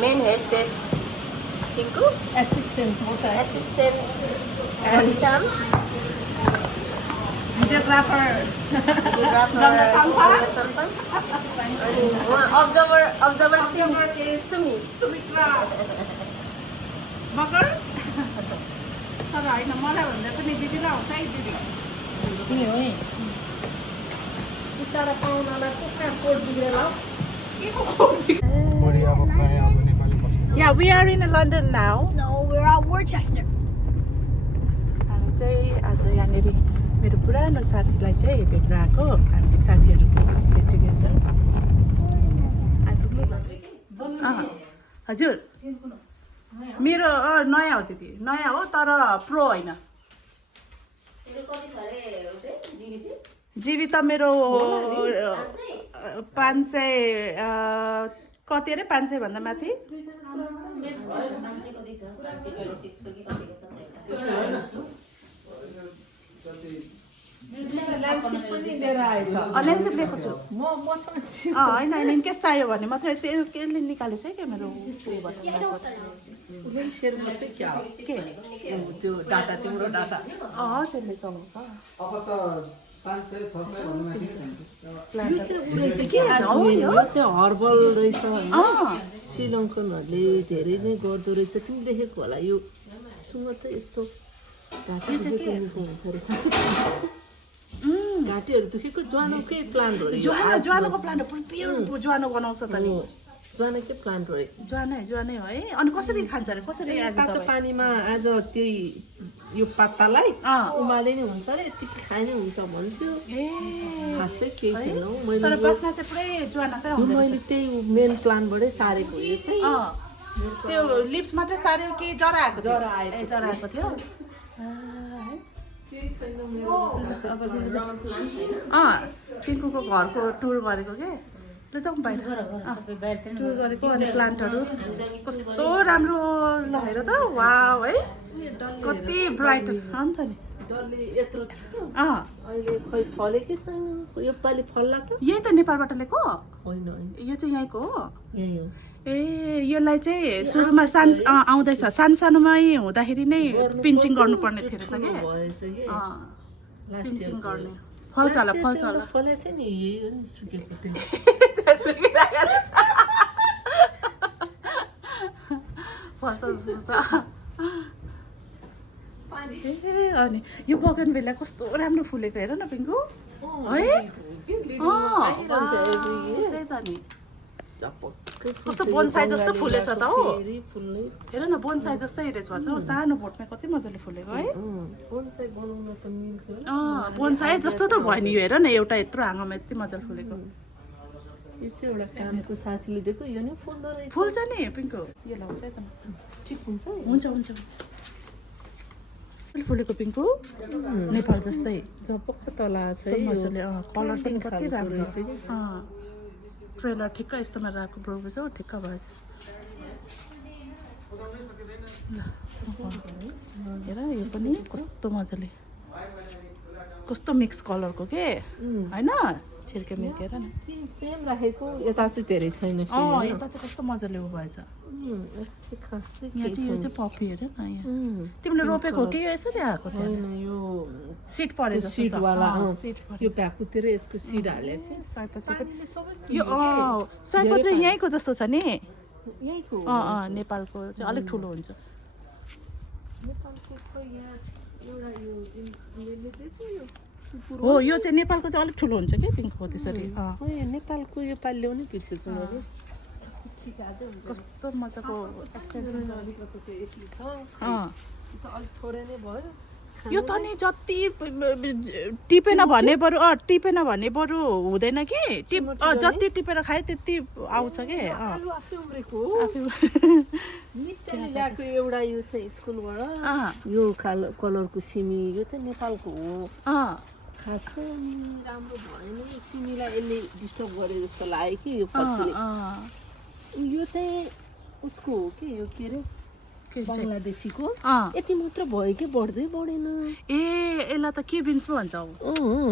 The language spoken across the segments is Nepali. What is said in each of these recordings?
Main head chef. Pinku. assistant Assistant. Body charms. videographer Videographer. Ganga Sampan. Ganga Sampan. अनि उहाँ observer is Sumi. Sumitra Bakar तर होइन मलाई भन्दा पनि दिदीलाई आउँछ है दिदी किन हो बिचारा पाहुनालाई को कहाँ कोड बिग्रेर के को code Yeah, we are in London now. No, we're at Worcester. हामी चाहिँ आज यहाँनिर मेरो पुरानो साथीलाई चाहिँ भेट्न आएको हामी साथीहरू गेट टुगेदर हजुर मेरो नयाँ हो दिदी नयाँ हो तर प्रो होइन जिबी त मेरो 500 कति अरे 500 भन्दा माथि ल्यान्डसिप लिएको छु होइन होइन इनकेस चाहियो भने मात्रै त्यसले निकालेछ है क्या मेरो त्यो डाटा तिम्रो डाटा त्यसले चलाउँछ हर्बल रहेछ होइन श्रीलङ्कनहरूले धेरै नै गर्दो रहेछ तिमी देखेको होला यो सुँग त यस्तो घाँटीको हुन्छ अरे साँच्चै घाँटीहरू दुखेको ज्वानोकै प्लान्ट हो ज्वानोको प्लान्ट हो प्योर ज्वानो बनाउँछ त नि ज्वानोकै प्लान्ट हो ज्वानै हो है अनि कसरी खान्छ अरे कसरी आज तातो पानीमा आज त्यही यो पत्तालाई उमाले नै हुन्छ अरे यति खाए नै हुन्छ भन्थ्यो खासै केही छैन तर बास्ना चाहिँ पुरै ज्वानकै हुन्छ मैले त्यही मेन प्लान्टबाटै सारेको यो चाहिँ त्यो लिप्स मात्रै सार्यो कि जरा आएको थियो पिङ्कुको घरको टुर गरेको के ल जाउँ बाहिर टुर गरेको अनि प्लान्टहरू कस्तो राम्रो लगेर त वाउ है कति ब्राइट अन्त नि अहिले खै फलेकै छैन योपालि फल्ला त यही त नेपालबाट ल्याएको होइन यो चाहिँ यहीँको हो यही हो ए यसलाई चाहिँ सुरुमा आउँदैछ सानोमै हुँदाखेरि नै पिन्चिङ गर्नुपर्ने थियो रहेछ कि पिन्चिङ गर्ने फल्छ होला फले थियो नि यही हो नि सुकेको त्यो फल्छ जस्तो अनि यो बगनभेलिया कस्तो राम्रो फुलेको हेर न पिङ्कु है त्यही त नि कस्तो बोनसाई जस्तो फुलेछ त हौ हेर न बोनसाई जस्तै रहेछ भन्छ हौ सानो बोटमा कति मजाले फुलेको है बोनसाई जस्तो त भयो नि यो हेर न एउटा यत्रो हाँगामा यति मजाले फुलेको यो चाहिँ एउटा कामको साथीले दिएको यो नि फुल्दो रहेछ फुल्छ नि पिङ्कु यो लाउँछ है त ठिक हुन्छ हुन्छ फुलेको पिङ्कु नेपाल जस्तै झपक्क तला छ मजाले कलर पनि कति राम्रो रहेछ कि ट्रेलर ठिक्क यस्तोमा राखेको ब्रोभेज हो ठिक्क भएछ हेर यो पनि कस्तो मजाले कस्तो मिक्स कलरको के होइन छिर्के मिर्के हेर न सेम राखेको यता चाहिँ धेरै छैन यता चाहिँ कस्तो मजाले उ भएछ यहाँ चाहिँ यो चाहिँ पपी हेर न यहाँ तिमीले रोपेको हो कि यसरी आएको थियो यो सिड परेको सिडवाला यो भ्याकुतिर यसको सिड हालेको थिएँ यो सयपत्री यहीँको जस्तो छ नि यहीँको नेपालको चाहिँ अलिक ठुलो हुन्छ हो यो चाहिँ नेपालको चाहिँ अलिक ठुलो हुन्छ कि पिङ्कको त्यसरी नेपालको यो पालि ल्याउनै बिर्सेछु कस्तो मजाको थोरै नै भयो यो त नि जति टिपेन भने बरु हुँदैन कि जति टिपेर खाए त्यति आउँछ कि ल्याएको एउटा यो चाहिँ स्कुलबाट यो कलरको सिमी यो चाहिँ नेपालको हो खासै राम्रो भएन सिमीलाई यसले डिस्टर्ब गरे जस्तो लाग्यो कि यो फर्सीले यो चाहिँ उसको हो कि यो के अरे बङ्गलादेशीको यति मात्र भयो कि बढ्दै बढेन ए यसलाई त के बिन्स पो भन्छ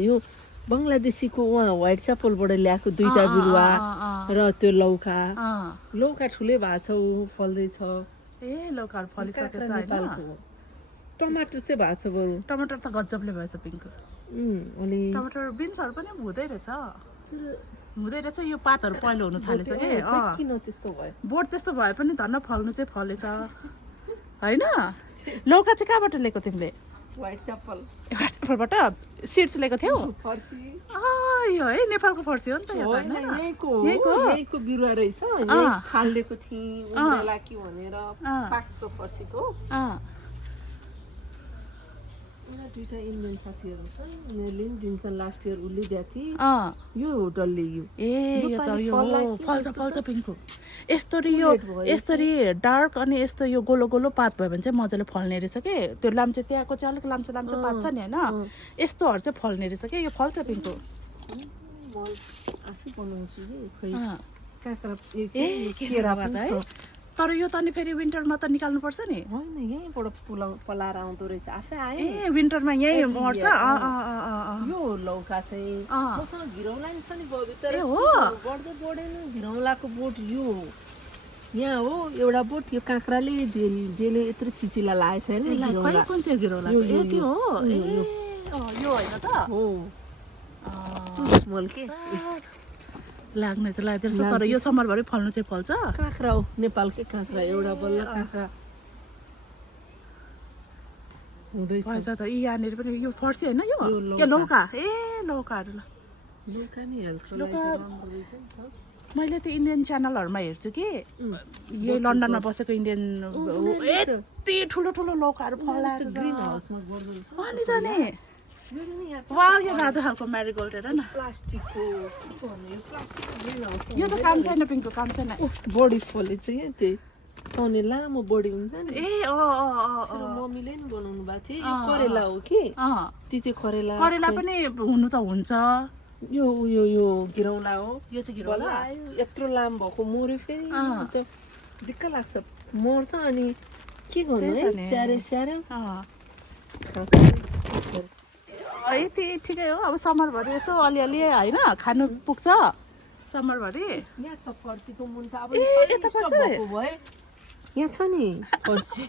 यो बङ्गलादेशीको उहाँ व्हाइट च्यापलबाट ल्याएको दुईटा बिरुवा र त्यो लौका ठुलै भएको छ ऊ फल्दैछ ए लौकाहरू फलिसकेछ हैन नेपालको टमाटर चाहिँ भएको छ बरु टमाटर त गजबले भएछ पिङ्कु अनि टमाटर बिन्सहरू पनि हुँदै रहेछ यो पातहरू पहिलो हुनु थालेछ के किन त्यस्तो भयो बोट त्यस्तो भए पनि धन्न फल्नु चाहिँ फलेछ हैन लौका चाहिँ कहाँबाट ल्याएको तिमीले व्हाइट च्यापलबाट सिड्स ल्याएको थियौ फर्सी यो है नेपालको फर्सी हो नि त यो त हैन यहीको बिरुवा रहेछ हालिदिएको थिएँ उनीहरूलाई कि भनेर पाकेको फर्सीको दुईटा इन्डियन साथीहरू छ उनीहरूले पनि दिन्छन् लास्ट इयर उसले दिएको थिएँ यो होटलले फल्छ पिङ्कु यस्तरी डार्क अनि यस्तो यो गोलो गोलो पात भयो भने चाहिँ मजाले फल्ने रहेछ के त्यो लाम्चे त्यहाँको चाहिँ अलिक लाम्चे पात छ नि होइन यस्तोहरू चाहिँ फल्ने रहेछ के यो फल्छ पिङ्कु आफै बनाउँछु कि तर यो त अनि फेरि विन्टरमा त निकाल्नु पर्छ नि होइन यहीँबाट पलाएर आउँदो रहेछ आफै आयो ए विन्टरमा यहीँ मर्छ यो लौका चाहिँ मसँग घिरौला नि छ नि बबिता बढ्दै बढेन घिरौलाको बोट यो यहाँ हो एउटा बोट यो काँक्राले जेले यत्रो चिचिला लागेको छैन कुन चाहिँ घिरौला यति हो यो होइन त हो मल के लाग्ने त लाग्दो रहेछ तर यो समरभरि फल्नु चाहिँ फल्छ काँक्रा हो नेपालकै काँक्रा एउटा बल्ल काँक्रा हुँदैछ त यहाँनिर पनि यो फर्सी होइन यो लौका लौकाहरू लौका नि हेल्थको लागि राम्रो रहेछ नि त मैले त इन्डियन च्यानलहरूमा हेर्छु कि यही लन्डनमा बसेको इन्डियन यति ठुलो ठुलो लौकाहरू फलाएर ग्रिन हाउसमा गर्दो अनि त नि वा यो रातो खालको म्यारिगोल्ड हेर न प्लास्टिकको यो त काम छैन पिङ्कको काम छैन बडी फले चाहिँ यहाँ त्यही तने लामो बडी हुन्छ नि मम्मीले नि बनाउनु भएको थियो यो करेला हो कि तिते करेला पनि हुनु त हुन्छ यो घिरौला हो यो चाहिँ घिरौला यत्रो लामो भएको मर्यो फेरि त दिक्क लाग्छ मर्छ अनि के गर्नु है स्याहारे यति ठिकै हो अब समरभरि यसो अलिअलि होइन खानु पुग्छ समरभरि यहाँ छ फर्सीको मुन्टा अब यहाँ छ नि फर्सी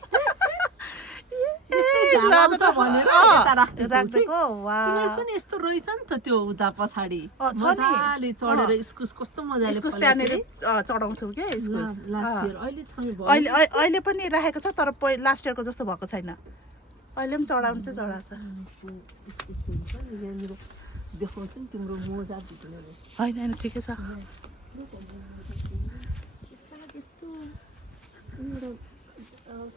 यस्तो रहेछ नि त त्यो उता पछाडि मजाले चढेर इस्कुस कस्तो मजाले चढाउँछौ के अहिले पनि राखेको छ तर लास्ट इयरको जस्तो भएको छैन अहिले पनि चढाउनु चाहिँ चढाएको छ देखाउँछु नि तिम्रो मोजा होइन ठिकै छ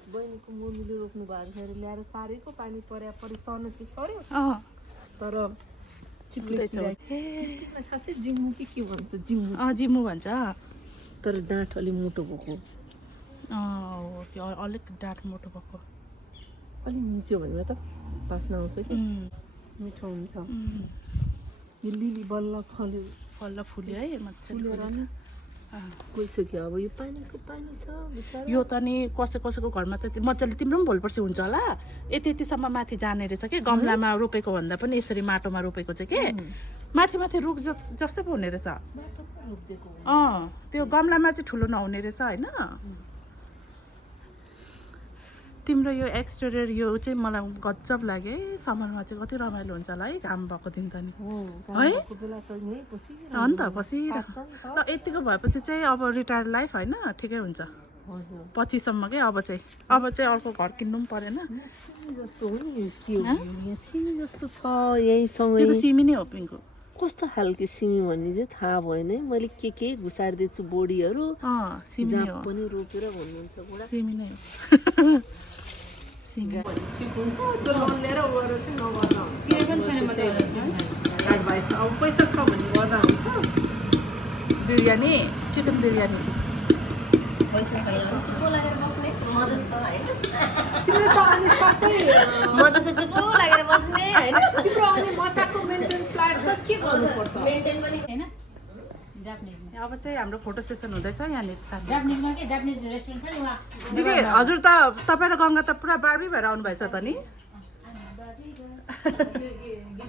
बहिनीको मम्मीले रोप्नु भएको थियो ल्याएर सारेको पानी पर्यो सर्न चाहिँ सर्यो तर चिप्लेछ जिम्मु कि के भन्छ जिम्मु भन्छ तर डाँठ अलिक मोटो भएको अलिक डाँठ मोटो भएको अलिक मिच्यो भने त बास्ना आउँछ कि मिठो हुन्छ यो लिली बल्ल फुल्यो है मजाले गइसक्यो अब यो पानीको पानी छ यो त नि कसैको घरमा त मजाले तिम्रो पनि भोलिपर्सि हुन्छ होला यतिसम्म माथि जाने रहेछ कि गमलामा रोपेको भन्दा पनि यसरी माटोमा रोपेको चाहिँ के माथि रुख जस्तै पो हुने रहेछ त्यो गमलामा चाहिँ ठुलो नहुने रहेछ होइन तिम्रो यो एक्सटेरियर यो चाहिँ मलाई गजब लाग्यो है समरमा चाहिँ कति रमाइलो हुन्छ होला है घाम भएको दिन त नि है हो नि त बसिरह र यतिको भएपछि चाहिँ अब रिटायर लाइफ होइन ठिकै हुन्छ पछिसम्म के अब चाहिँ अर्को घर किन्नु पनि परेन जस्तो हो नि के सिमी जस्तो छ यहीसँग यो त सिमी नै हो पिङ्कु कस्तो खालको सिमी भन्ने चाहिँ थाहा भएन है मैले के घुसारिदिएछु बोडीहरू सिमी पनि रोपेर भन्नुहुन्छ बुढा सिमी नै हो ठिक हुन्छ त्यो लोन लिएर गएर चाहिँ नगर्दा एडभाइस अब पैसा छ भने गर्दा हुन्छ बिरयानी चिकन बिरयानी पैसा छैन भने चुप्पो लागेर बस्ने म जस्तो होइन तिम्रो त अनि सबै म जस्तो चुप्पो लागेर बस्ने होइन तिम्रो अनि मजाको मेन्टेन फ्ल्याट छ के गर्नुपर्छ मेन्टेन पनि हैन जापानिज अब चाहिँ हाम्रो फोटो सेसन हुँदैछ यहाँनिर साथी जापानिजमा के जापानिज रेस्टुरेन्ट छ नि वहाँ दिदी हजुर त तपाईँ र गङ्गा त पुरा बार्बी भएर आउनु भएछ त नि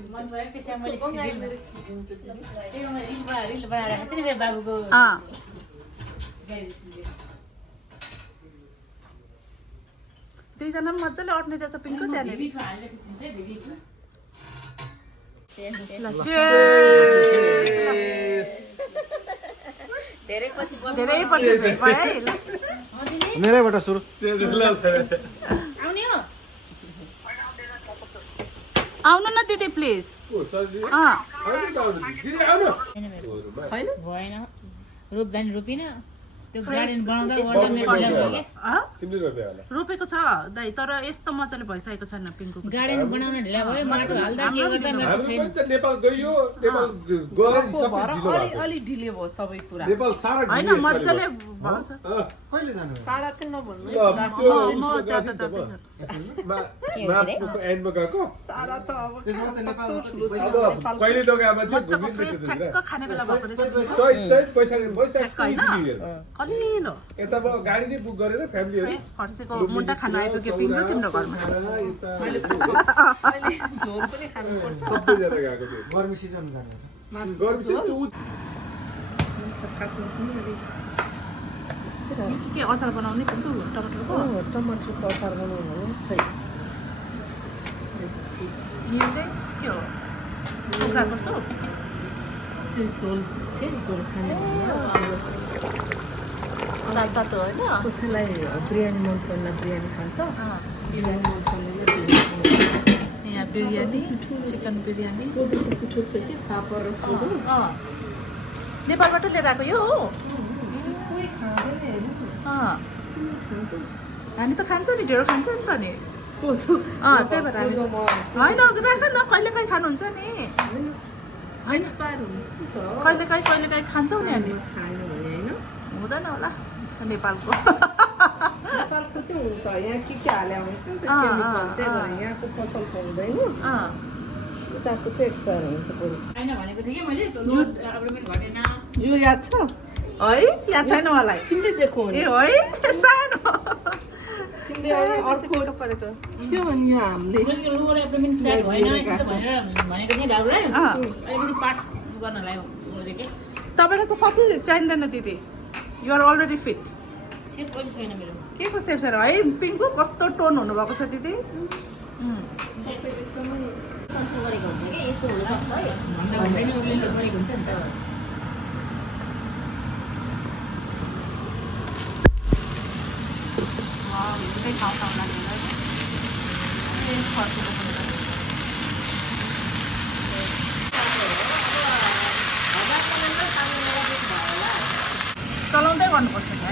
मन पऱ्यो त्यसमा मैले रिल बनाएर राखेको थिएँ नि मेरो बाबुको दुईजना पनि मजाले अट्ने रहेछ पिङ्कु त्यहाँनिर धेरै पछि भेट भयो है ल मेरैबाट सुरु आउने हो आउनु न दिदी प्लिज भएन रोप्दा नि रोपिन त्यो गार्डन बनाउँदा रोपेको छ दाइ तर यस्तो मजाले भइसकेको छैन पिङ्कु गार्डन बनाउन ढिला भयो माटो हाल्दा के गर्दा मेरो छैन नेपाल गयो नेपाल गएर सबै ढिलो भयो अलि ढिले भयो सबै कुरा नेपाल सारा हैन मजाले भन्छ कहिले जानु सारा चाहिँ नभन्नु म जाता जाता मार्चको एन्डमा गएको सारा त अब त्यसमा त नेपाल कहिले लगाएमा चाहिँ मजाको फ्रेस ठ्याक्क खाने बेला भएको रहेछ सही पैसा कलिलो यता म गाडी नै बुक गरेर फ्यामिलीहरु फ्रेस फर्सेको मुन्टा खान आइपुग्यो पिङ्कु तिम्रो घरमा अहिले झोल पनि खानु पर्छ सबै जना गएको थियो गर्मी सिजन जानु गर्मी चाहिँ त्यो यो चाहिँ के अचार बनाउने पिङ्कु टमाटरको टमाटरको अचार बनाउनु हो खै यो चाहिँ के हो कुखुराको सुप झोल खाने तातो होइन कसैलाई बिरयानी मन पर्दैन बिरयानी खान्छ बिरयानी मन पर्दैन यहाँ बिरयानी चिकन बिरयानी कोदोको पिठो छ कि फापर र कोदो नेपालबाट लिएर आएको यो हो हामी त खान्छौँ नि ढेँडो खान्छ नि त नि कोदो त्यही भएर होइन राख न कहिले काहीँ खानुहुन्छ नि होइन कहिले काहीँ खान्छौँ नि हामी खानु भने होइन हुँदैन होला नेपालको नेपालको चाहिँ हुन्छ यहाँ के हाले हुन्छ नि त केमिकल त्यही भएर यहाँको फसलको हुँदैन उताको चाहिँ एक्सपायर हुन्छ बरु हैन भनेको थिएँ कि मैले त्यो अपडेट घटेन यो याद छ है याद छैन मलाई तिमीले दिएको ए है सानो तिमीले अर्को परेको थियो नि यो हामीले मैले यो लोवर एब्डोमेन फ्ल्याट भएन यस्तो भनेर भनेको थिएँ बाबुलाई अलिकति पार्ट्स गर्नलाई मैले के तपाईँलाई त साँच्चै चाहिँदैन दिदी यु आर अलरेडी फिट सेप पनि छैन मेरो के को सेप छैन है पिङ्कु कस्तो टोन हुनुभएको छ दिदी कन्ट्रोल गरेको हुन्छ कि यस्तो हुनु सक्छ है भन्दा नि उसले गरेको हुन्छ नि त चलाउँदै गर्नुपर्छ नि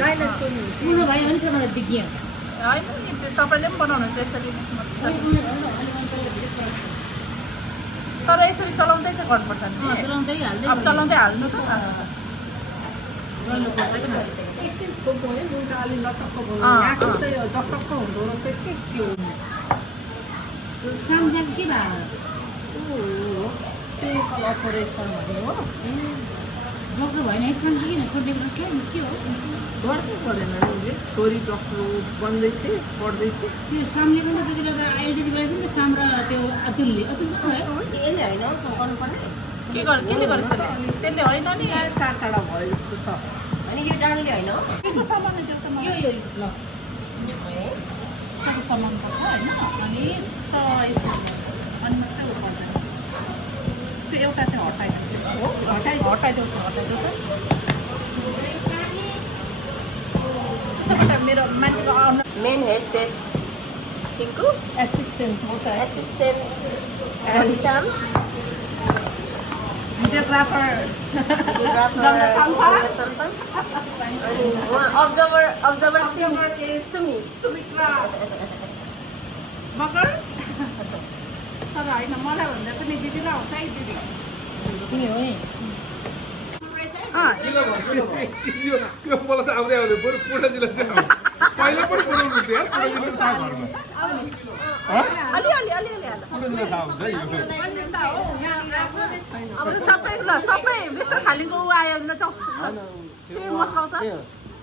होइन पुरो भयो भने चाहिँ मलाई दिग्यो होइन नि तपाईँले पनि बनाउनुहुन्छ यसरी तर यसरी चलाउँदै चाहिँ गर्नुपर्छ नि चलाउँदै हाल्दै अब चलाउँदै हाल्नु त एकछिन छोपो है मुन्टा अलि लटक्क बनाउनु यहाँको चाहिँ जटक्क हुँदो रहेछ के हो सम्झेको के भयो क्लिनिकल अपरेसन भन्ने हो डक्टर भएन यसमा किन छोडेको के हो गर्नु परेन उसले छोरी डक्टर बन्दैछ पढ्दैछ त्यो सामले पनि त्यति बेला आइएलटिसी गरेको नि साम र त्यो अतुलले छ है यसले होइन गर्नु पर्ने केले गरेछ त्यसले होइन नि टाढा भयो जस्तो छ अनि यो डाँडोले होइन हो केको सामान त्यो त मलाई यो ल सबै सामान पर्छ होइन अनि त यसो अनि मात्रै हो पर्दैन त्यो एउटा चाहिँ हटाइदिन्छ हो हटाइदेऊ त मेरो मान्छेको आउनु मेन हेड सेफ पिङ्कु एसिस्टेन्ट हो त एसिस्टेन्ट बडी चाम्स भिडियोग्राफर अनि उहाँ अब्जर्भर सुमी सुमित्रा मगर तर होइन मलाई भन्दा पनि दिदीलाई आउँछ है दिदी किन हो यो मलाई त आउँदै आउँदै बरु पुटाजीलाई चाहिँ आउँछ पहिला पनि बनाउनु थियो पुटाजीले थाहा घरमा अलि हाल पुटाजीलाई थाहा हुन्छ अब सबै ल सबै मिस्टर खालिङको ऊ आयो भने चाहिँ त्यही मस्काउ त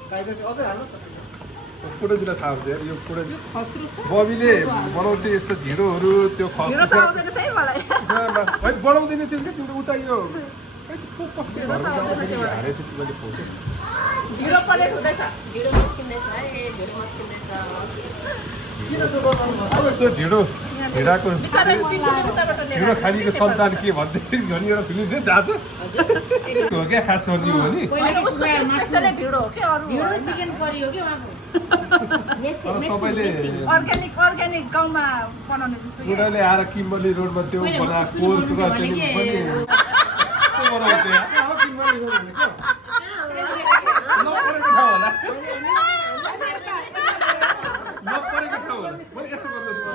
काहीँ अझै हाल्नुहोस् न पुडजीलाई थाहा हुन्छ यार यो पुडजी खस्रो छ बबीले बनाउँथे यस्तो ढिँडोहरू त्यो ढिँडो त आउँदैन त्यही मलाई होइन बनाउँदैन थियो क्या तिम्रो उता यो कसको घरमा जाँदाखेरि हारेको थियो मैले फोटो ढिँडो प्लेट हुँदैछ ढिँडो मस्किँदैछ है ढिँडो मस्किँदैछ अब यस्तो ढिँडाको बिचारै पिङ्कुले उताबाट लिएर ढिँडो खालीको सन्तान के भन्दै भनी एउटा फिल्म थियो थाहा छ हो क्या खास हो नि होइन उसको चाहिँ स्पेसलै ढिँडो हो के अरू होइन चिकन करी हो कि उहाँको तपाईँले अर्ग्यानिक गाउँमा बनाउने जस्तो के बुढाले आएर किम्बर्ली रोडमा त्यो बनाएको कोरको र चाहिँ पनि बनाउँथ्यो किम्बर्ली रोड भनेको नपरेको ठाउँ होला नपरेको ठाउँ होला मैले यस्तो गर्दैछु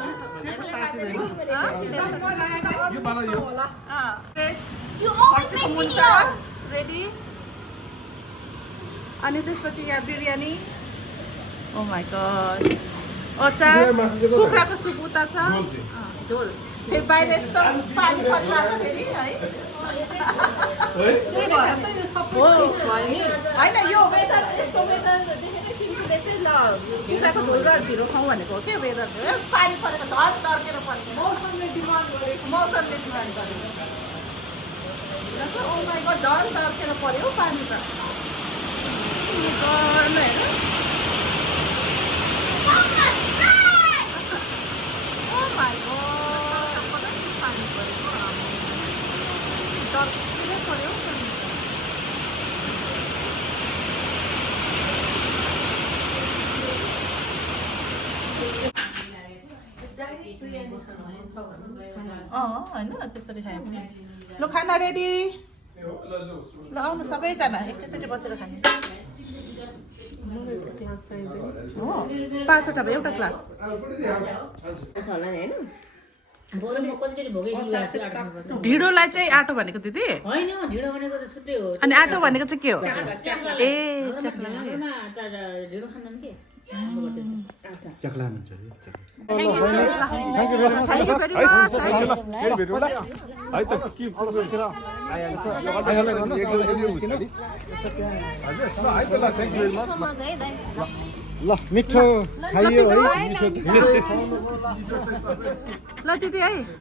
यो बाला यो फर्सीको मुन्टा रेडी अनि त्यसपछि यहाँ बिरयानी ओ माई गड अचार कुखुराको सुप उता छ झोल फेरि बाहिर यस्तो पानी परिरहेको छ फेरि है होइन यो वेदर यस्तो वेदर देखेर तिमीले चाहिँ ल कुखुराको झोल र ढिँडो खाउँ भनेको हो क्या वेदर पानी परेको झन् तर्केर फर्केर मौसमले डिमान्ड गरेको ओ माई गड झन् तर्केर पर्यो पानी त गर्नु हेर Oh my god, कति पानी परेको तर्केरै पर्यो होइन त्यसरी खायो भने हुन्छ ल खाना रेडी ल आउनु सबैजना एकैचोटि बसेर खाने हो 5 वटा भयो एउटा ग्लास होला नि हैन बरु म कतिचोटि भोगेछु ढिँडोलाई चाहिँ आटो भनेको दिदी होइन ढिँडो भनेको त छुट्टै हो अनि आटो भनेको चाहिँ के हो ए चक्ला हाम्रोमा त ढिँडो खान्छन् के चक्ला हुन्छ थ्याङ्क यू भेरी मच फेरि भेटौँला है त के प्रोसेसतिर ल मिठो खाइयो है ल दिदी है